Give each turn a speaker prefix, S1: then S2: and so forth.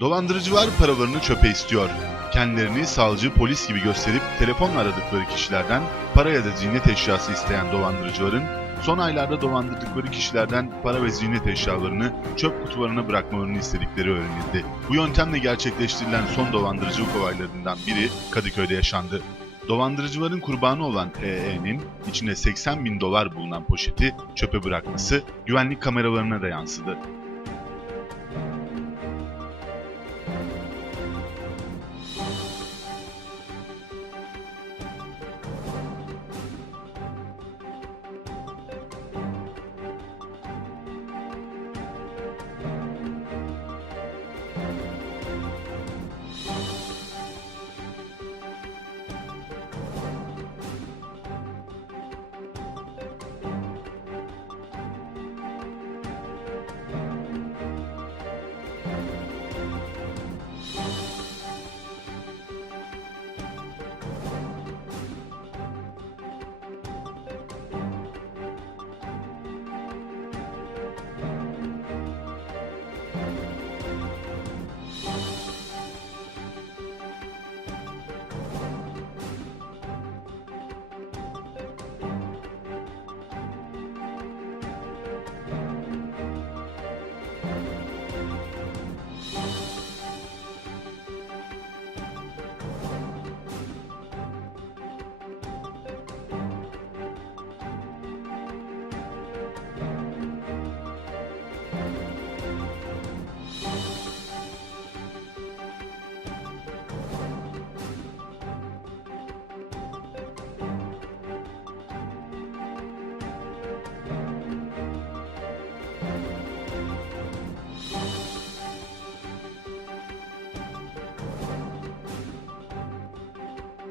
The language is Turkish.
S1: Dolandırıcılar paralarını çöpe istiyor. Kendilerini savcı, polis gibi gösterip telefonla aradıkları kişilerden para ya da ziynet eşyası isteyen dolandırıcıların son aylarda dolandırdıkları kişilerden para ve ziynet eşyalarını çöp kutularına bırakmalarını istedikleri öğrenildi. Bu yöntemle gerçekleştirilen son dolandırıcılık olaylarından biri Kadıköy'de yaşandı. Dolandırıcıların kurbanı olan EE'nin içinde 80 bin dolar bulunan poşeti çöpe bırakması güvenlik kameralarına da yansıdı. Thank you.